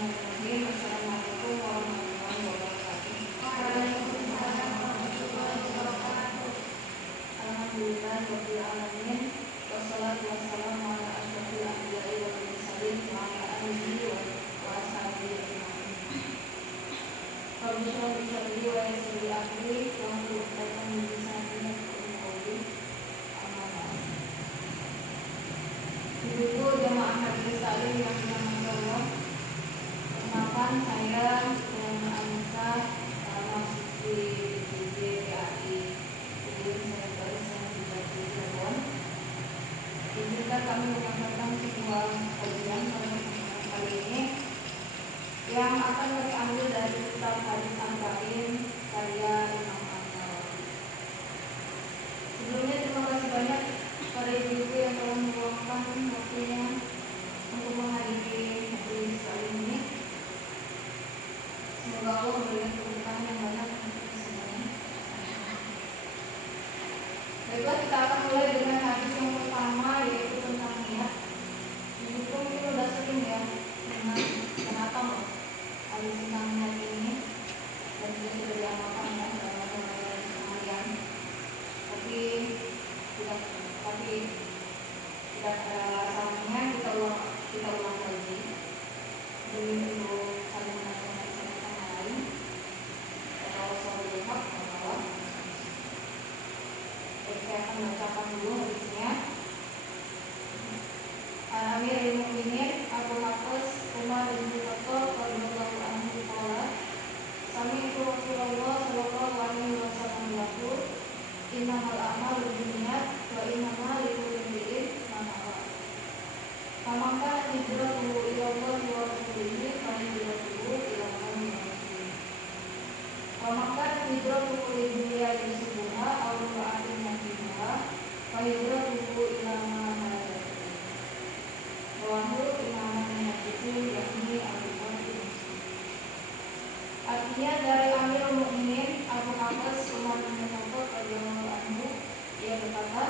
Bismillahirrahmanirrahim. Assalamualaikum warahmatullahi wabarakatuh. Waalaikumsalam warahmatullahi wabarakatuh. Alhamdulillahirabbil alamin. Wassalatu wassalamu ala asyrofil anbiya'i wal mursalin wa ala alihi wa ashabihi ajma'in. Rabbi shrah li sadri wa yassir li amri wahlul 'uqdatam min lisani yafqahu qawli. Amma ba'd. Ibu-ibu jamaah majelis taklim yang dirahmati Allah. Perkenalkan, saya Supriana Anissa, mahasiswi PJPAI Kemudian saya di Cirebon. Izinkan kami menyampaikan sebuah kajian pada kesempatan kali ini yang akan kami ambil dari kitab Hadis Arba'in karya Imam An-Nawawi. Sebelumnya terima kasih banyak pada ibu-ibu yang telah meluangkan waktunya untuk menghadiri majelis kali ini. Semoga Allah memberikan keberkahan yang banyak untuk semuanya. Baiklah, kita akan mulai dengan hadis yang pertama, yaitu tentang niat. Ibu mungkin sudah sering ya dengan kenapa hadis tentang niat ini, dan juga sudah diamalkan ya dalam keseharian. Tapi tidak ada salahnya kita ulang lagi demi untuk saling menasihati satu sama lain. Kalau soal hak melawan, saya akan bacakan dulu hadisnya. Amirul Mukminin Abu Hafs Umar bin Khattab radhiyallahu anhu qala sami'tu Rasulullah sallallahu alaihi wasallam yaqul innamal a'malu binniyat wa innamal likulli imri'in ma nawa. Faman kana hijratuhu ila Allah wa rasulihi fa hijratuhu ila Allah wa rasulihi. Wa man kana hijratuhu lidunya yusibuha aw imra'atin yankihuha fa hijratuhu ila ma hajara. Rawahu Imam An-Nawawi yakni Al-Bukhari dan Muslim. Artinya dari Amirul Mukminin Abu Hafs Umar bin Khattab radhiyallahu anhu, ia berkata,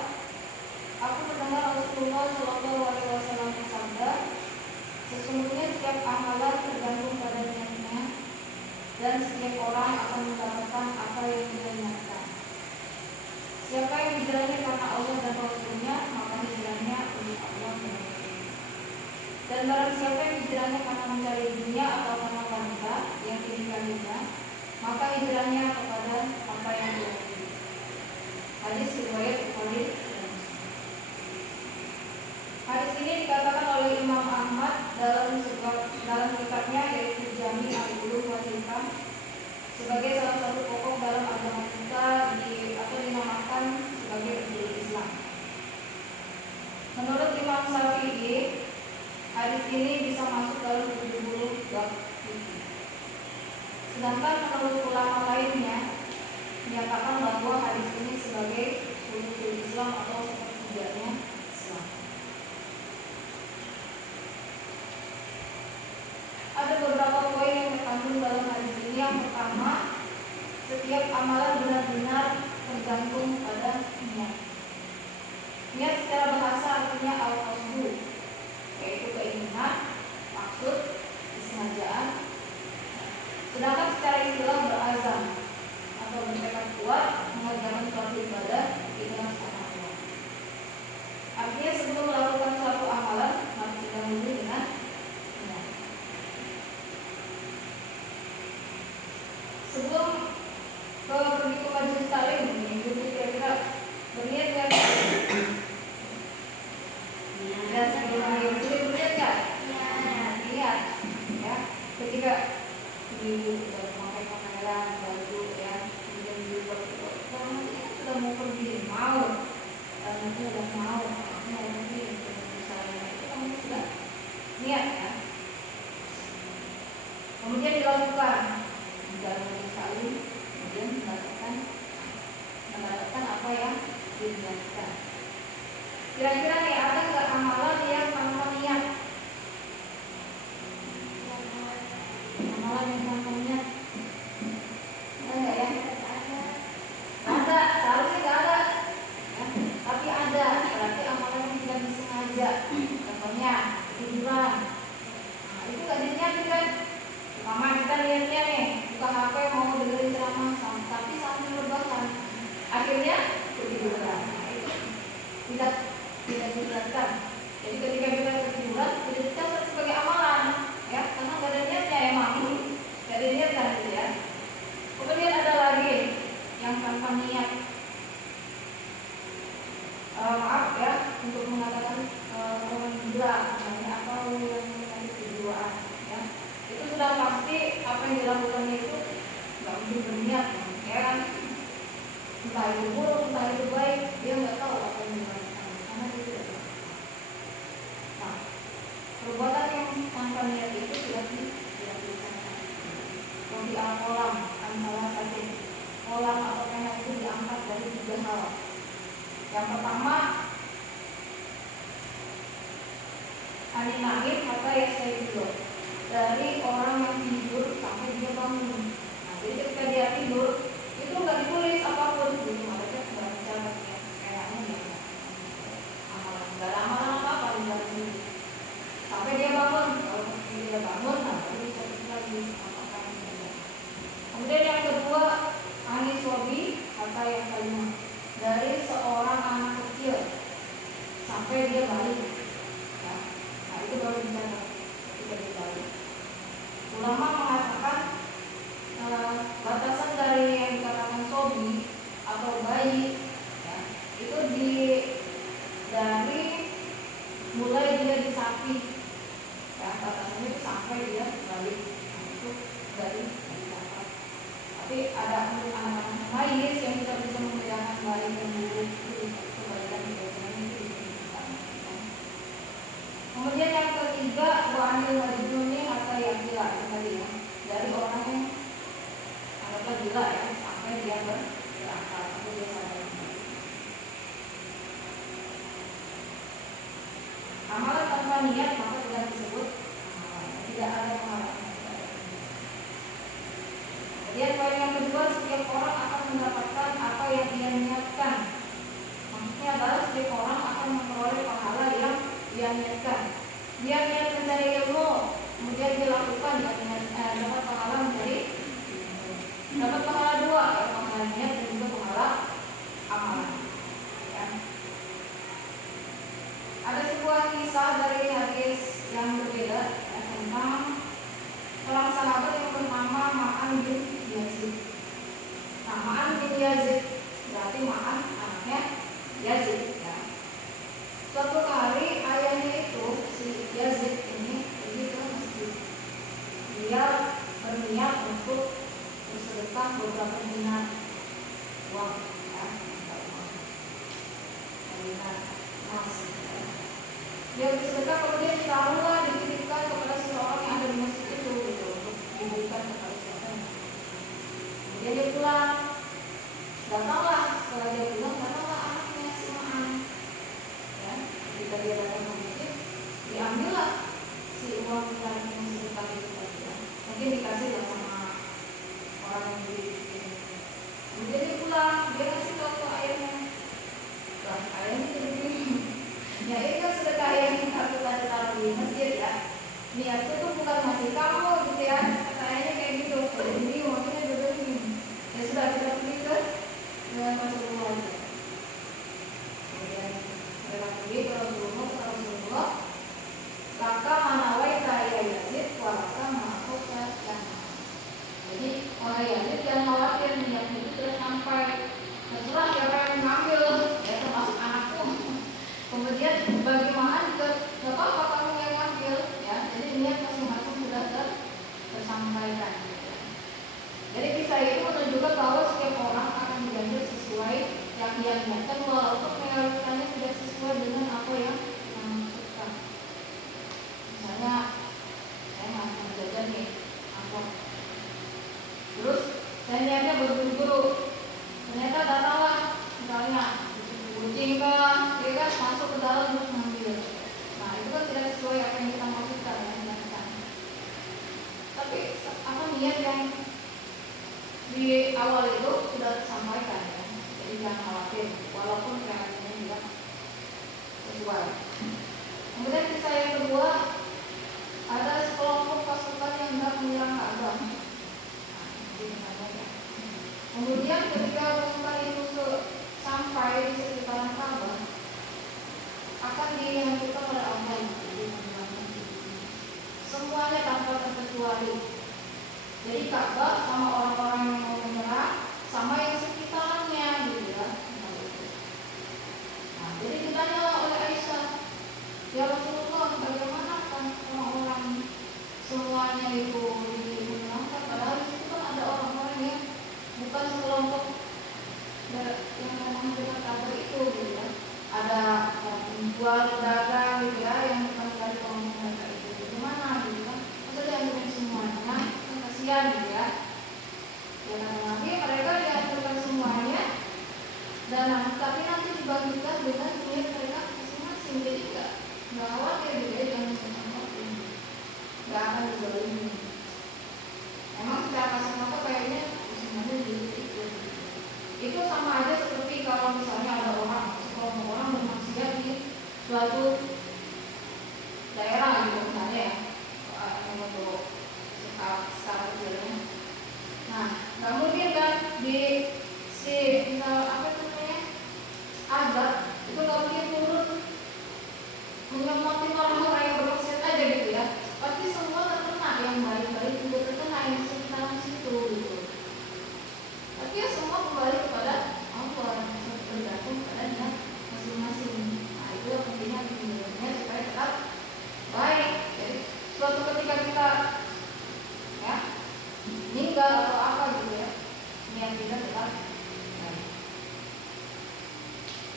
aku mendengar Rasulullah sallallahu alaihi wasallam bersabda, sesungguhnya setiap amalan tergantung pada niatnya, dan setiap orang akan mendapatkan apa yang dia niatkan. Siapa yang hijrahnya karena Allah dan Rasulnya, maka hijrahnya untuk Allah dan Rasulnya. Dan barang siapa yang hijrahnya karena mencari dunia atau karena wanita yang dinikahinya, maka hijrahnya kepada apa yang dia pilih. Hadis riwayat Bukhari dan Muslim. Hadis ini dikatakan oleh Imam Ahmad dalam kitabnya yaitu Jami' al-Ulum wal Hikam sebagai salah satu pokok dalam agama kita atau dinamakan sebagai usul Islam. Menurut Imam Syafi'i, hadis ini bisa masuk dalam 70 bab fikih. Sedangkan menurut ulama lainnya menyatakan bahwa hadis ini sebagai usul Islam atau sepertiganya Islam. Ada beberapa poin yang terkandung dalam hadis ini. Yang pertama, setiap amalan benar-benar tergantung pada niat. Niat secara bahasa artinya al-qasdu, yaitu keinginan, maksud, kesengajaan. Sedangkan secara istilah berazam atau bertekad kuat mengerjakan suatu ibadah ikhlas karena Allah. Artinya sebelum melakukan suatu amalan harus didahului dengan niat. Sebelum pergi ke majelis taklim ini, kira-kira berniat kan? Dan sebelum majelis berniat kan? Niat, ya. Ketika ibu sudah memakai pakaian baju, ya, kemudian ibu sudah mau pergi, mau, nanti sudah mau pergi ke misalnya, itu kamu sudah niat, ya. Kemudian dilakukan di dalam majelis taklim, kemudian mendapatkan apa yang diniatkan. Kira-kira nih ada nggak amalan yang tanpa niat? Amalan yang tanpa niat ada nggak ya? Ada, seharusnya nggak ada, ya. Tapi ada, berarti amalan yang tidak disengaja. Contohnya tiduran, nah, itu nggak diniatkan. Pertama kita lihatnya nih, buka HP mau dengerin ceramah, tapi sambil rebahan, akhirnya ketiduran. Nah, itu tidak dilakukan. Jadi ketika kita ketiduran, tidak dicatat sebagai amalan, ya, karena nggak ada niatnya emang, nggak ada niatan gitu ya. Kemudian ada lagi yang tanpa niat, maaf ya, untuk mengatakan orang gila, misalnya atau yang tadi kejiwaan, ya, itu sudah pasti apa yang dilakukannya itu nggak mungkin berniat, ya kan? Entah itu buruk, entah itu baik, dia nggak tahu apa yang dilakukan, karena dia tidak tahu. Nah, perbuatan yang tanpa niat itu tidak dilakukan. Robi al-kolam, salah satu kolam atau pena itu diangkat dari 3 hal. Yang pertama, anin kata ya saya tidur, dari orang yang tidur sampai dia bangun. Nah, jadi ketika dia tidur itu nggak ditulis apapun, gitu, mereka nggak mencatat ya, kayaknya dia amalan, nggak ada amalan apa di dalam diri. Sampai dia bangun, kalau dia bangun, nah baru dicatat lagi apakah yang dia. Kemudian yang kedua, aniswabi kata yang kelima, dari seorang anak kecil sampai dia balik, ya. Nah itu baru dicatat ketika dia balik. Ulama mengatakan batasan dari yang dikatakan sobi atau bayi, ya, itu dari mulai dia disapi, ya, batasannya itu sampai dia balik. Nah, itu dari dicatat. Tapi ada anak-anak mayis yang tidak bisa membedakan baik dan buruk, itu kebalikan biasanya itu diperlukan. Kemudian yang ketiga, wa'anil majnuni atau yang gila tadi ya, dari orang yang anggaplah gila ya, sampai dia berakal atau dia sadar. Amalan tanpa niat maka tidak disebut amalan, tidak ada amalan. Kemudian poin yang kedua, setiap orang akan mendapatkan apa yang dia niatkan. Maksudnya adalah setiap orang akan memperoleh pahala yang dia niatkan. Dia niat mencari ilmu, kemudian dia lakukan, dapat pahala mencari, dapat pahala 2, ya, pahala niat dan juga pahala amalan. Ya. Ada sebuah kisah dari hadis yang berbeda, ya, tentang seorang sahabat yang bernama Ma'an bin Yazid. Nah, Ma'an bin Yazid berarti Ma'an anaknya Yazid, ya. Suatu hari ayahnya itu si Yazid ini pergi ke masjid. Dia berniat untuk bersedekah beberapa dinar uang, ya, dinar emas. Ya. Dia bersedekah kemudian ditaruhlah, dititipkan kepada seseorang yang ada di masjid itu, gitu, untuk diberikan kepada siapa. Kemudian dia pulang, datanglah, setelah dia pulang datanglah anaknya si Ma'an, ya. Ketika dia datang ke masjid, diambillah si uang yang sedekah itu tadi, ya. Mungkin dikasih lah sama orang yang beli. Kemudian dia pulang, dia kasih tahu ke ayahnya, "Bang, ayahnya jadi begini. Ya ini kan sedekah yang aku tadi taruh di masjid, ya. Niatku tuh bukan ngasih kamu gitu ya." Kayaknya kayak gitu. Jadi maksudnya juga begini. Ya sudah, kita pergi ke Rasulullah aja. Kemudian mereka pergi ke Rasulullah. Laka manawai kaya Yazid, walaka manakota yang. Jadi orang Yazid yang khawatir niatnya itu sudah sampai. Terserah siapa yang mengambil, ya termasuk anakku. Kemudian bagi Ma'an juga nggak apa-apa kamu yang ngambil, ya. Jadi niat masing-masing sudah tersampaikan. Jadi kisah itu menunjukkan bahwa setiap orang akan diganjar sesuai yang dia niatkan, walaupun realitanya tidak sesuai dengan apa yang dimaksudkan. Misalnya saya mau jajan nih, apa? Terus saya niatnya berburu-buru, ternyata datanglah misalnya kucing kah, dia kan masuk ke dalam terus ngambil. Nah itu kan tidak sesuai apa yang kita maksudkan, ya, kan? Tapi apa niat yang di awal itu sudah disampaikan, ya. Jadi jangan khawatir, walaupun realitanya tidak sesuai. Kemudian kisah yang kedua, ada sekelompok pasukan yang hendak menyerang Jadi Ka'bah sama orang-orang yang mau menyerang sama yang sekitarnya gitu ya. Nah, jadi ditanya oleh Aisyah, ya Rasulullah, bagaimana kan orang-orang semuanya itu dimenangkan, padahal di situ kan ada orang-orang yang bukan sekelompok yang memang dengan Ka'bah itu gitu ya. Ada penjual pedagang gitu ya yang bukan dari kelompok mereka itu. Gimana gitu kan? Maksudnya yang semuanya kan kasihan gitu ya. Dan lagi mereka diaturkan semuanya dan tapi nanti dibagikan dengan niat mereka masing-masing. Jadi nggak khawatir gitu ya, jangan sampai nggak akan dizalimi. Emang secara kasih mata kayaknya semuanya gitu. Itu sama aja seperti kalau misalnya ada orang, sekelompok orang bermaksiat di suatu daerah gitu misalnya ya, untuk skala kecilnya. Nah, nggak mungkin kan di si misal apa namanya azab itu nggak mungkin turun menyemotin orang-orang yang bermaksiat aja gitu ya. Pasti semua terkena, yang baik-baik juga terkena, yang sekitar situ gitu. Tapi ya semua kembali kepada Allah, bergantung kepada dia masing-masing. Nah, itu yang pentingnya sebenarnya supaya tetap baik. Jadi suatu ketika kita ya meninggal atau apa gitu ya, niat kita tetap baik.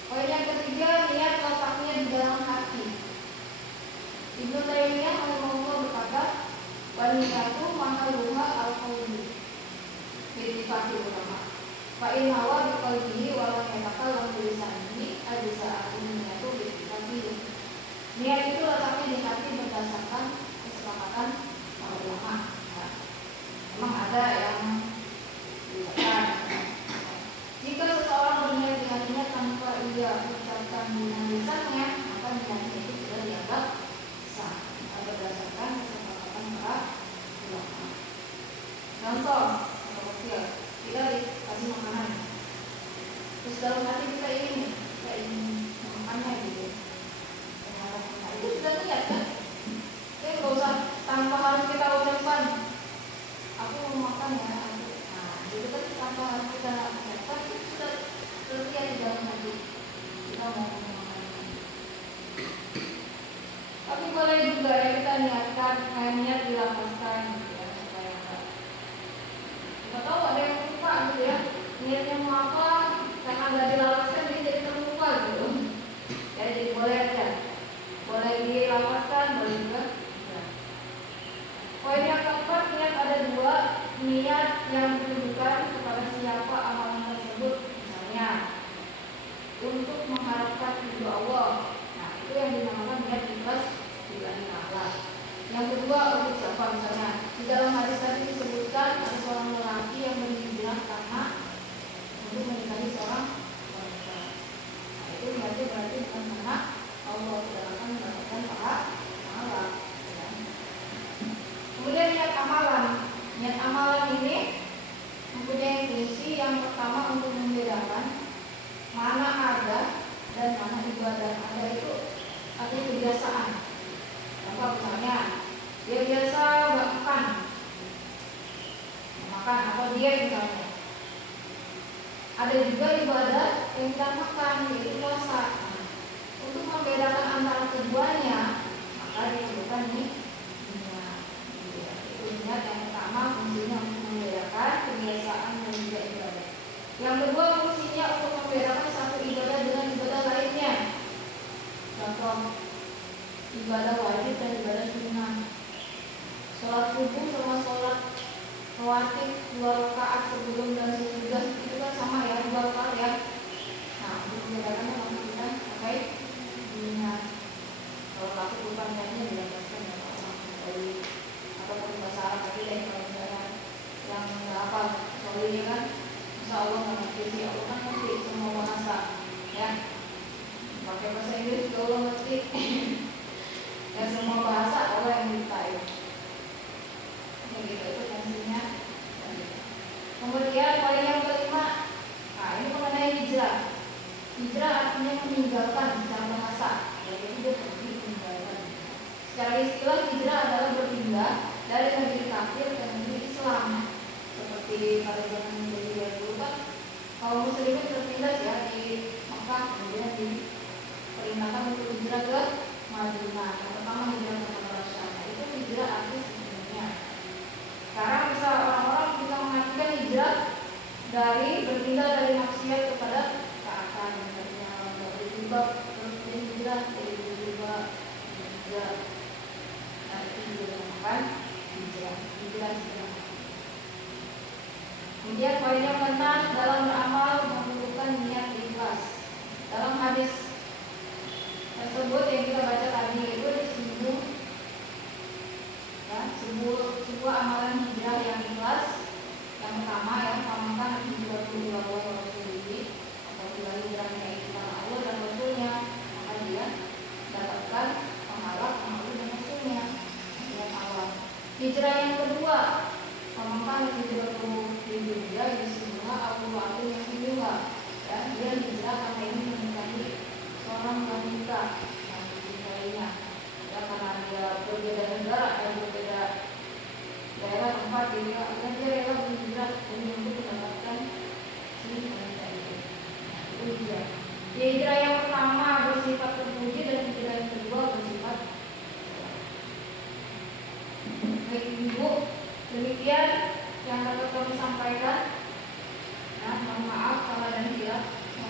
Poin yang ketiga, niat letaknya di dalam hati. Ibnu Taimiyah rahimahullah berkata, "Waniyatu mahaluha al-qauli." Bitifaqi ulama. Fa in hawa bi qalbihi wa lam yatakallam bi lisanihi ajza an-niyatu bitifaqi. Niat itu letaknya di hati berdasarkan kesepakatan para ulama. Ya. Memang ada yang dikatakan jika seseorang berniat di hatinya tanpa ia ucapkan dengan lisannya, maka niatnya itu sudah dianggap sah berdasarkan kesepakatan para ulama. Contoh, kita dikasih makanan, terus dalam hati kita ingin makannya gitu. Nah, itu sudah niat kan? Jadi nggak usah tanpa harus kita ucapkan, aku mau makan ya. Nah, itu kan tanpa harus kita ucapkan, itu sudah terlihat di dalam hati kita mau makan. Tapi boleh juga ya kita niatkan, niat dilapaskan gitu ya, supaya nggak tahu ada yang lupa gitu ya, niatnya mau apa, karena nggak dilapaskan dia jadi terlupa gitu. Ya, jadi boleh aja, boleh dilapaskan, boleh juga. Poin yang keempat, niat ada dua, niat yang ditujukan kepada siapa amalan tersebut, misalnya untuk mengharapkan ridho Allah. Nah, itu yang dinamakan niat ikhlas lillahi ta'ala. Yang kedua, untuk siapa misalnya? Di dalam hadis tadi disebutkan ada seorang lelaki yang berhijrah karena untuk menikahi seorang wanita. Nah, itu niatnya berarti bukan karena Allah, tidak akan mendapatkan pahala. Kemudian niat amalan. Niat amalan ini mempunyai fungsi yang pertama untuk membedakan mana ada dan mana ibadah. Ada itu artinya kebiasaan. Contoh misalnya dia biasa makan atau diet misalnya. Ada juga ibadah yang kita makan, yaitu puasa. Untuk membedakan antara keduanya, maka disebutkan niat. Itu niat yang pertama fungsinya untuk membedakan kebiasaan dan juga ibadah. Yang kedua fungsinya untuk membedakan satu ibadah dengan ibadah lainnya. Contoh ibadah wajib dan ibadah sunnah. Sholat subuh sama sholat rawatib 2 rakaat sebelum dan sesudah itu kan sama ya, 2 rakaat ya. Nah, untuk membedakannya maka kita pakai niat. Kalau aku bukan niatnya dijelaskan ya orang dari ataupun bahasa Arab tadi dari kalau misalnya yang nggak apa soalnya kan, insya Allah nggak ngerti sih, Allah kan ngerti semua bahasa ya. Pakai bahasa Inggris juga Allah ngerti. Ya semua bahasa Allah yang ditahu. Ya gitu, itu fungsinya. Kemudian poin yang kelima, nah ini mengenai hijrah. Hijrah artinya meninggalkan secara bahasa, yaitu dia pergi meninggalkan. Secara istilah hijrah adalah berpindah dari negeri kafir ke negeri Islam. Islam. Seperti pada zaman jahiliyah dulu kan kaum muslimin tertindas ya di Mekah, kemudian diperintahkan untuk hijrah ke Madinah. Yang pertama hijrah ke Mekah, nah, itu hijrah artis sebenarnya. Sekarang bisa orang-orang bisa mengartikan hijrah dari berpindah dari maksiat kepada taatan, misalnya dari riba terus jadi hijrah, dari riba hijrah. Nah itu juga dinamakan hijrah. Kemudian poin yang keenam, dalam beramal membutuhkan niat ikhlas. Dalam hadis tersebut yang kita baca tadi itu disinggung ya, sebuah amalan hijrah yang ikhlas. Yang pertama yang pamankan hijrah Allah wa Rasulih, apabila hijrahnya itu karena Allah dan Rasulnya, maka dia dapatkan pahala Allah dan Rasulnya. Yang awal. Hijrah yang kedua, pamankan hijrah di dunia di sebuah aku yang kedua, dan dia hijrah karena ingin menikahi seorang wanita yang dicintainya. Ya, karena dia berbeda negara dan berbeda daerah tempat dia rela berhijrah demi untuk mendapatkan si wanita itu. Itu hijrah. Hijrah yang pertama bersifat terpuji dan hijrah yang kedua bersifat baik. Ibu, demikian yang dapat kami sampaikan. Nah, mohon maaf kalau ada yang tidak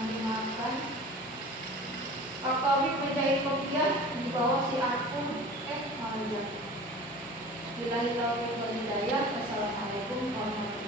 dimaafkan. Pak Taufik menjahit kopiah di bawah si akun malu jatuh. Bila kita wal hidayah. Assalamualaikum warahmatullahi wabarakatuh.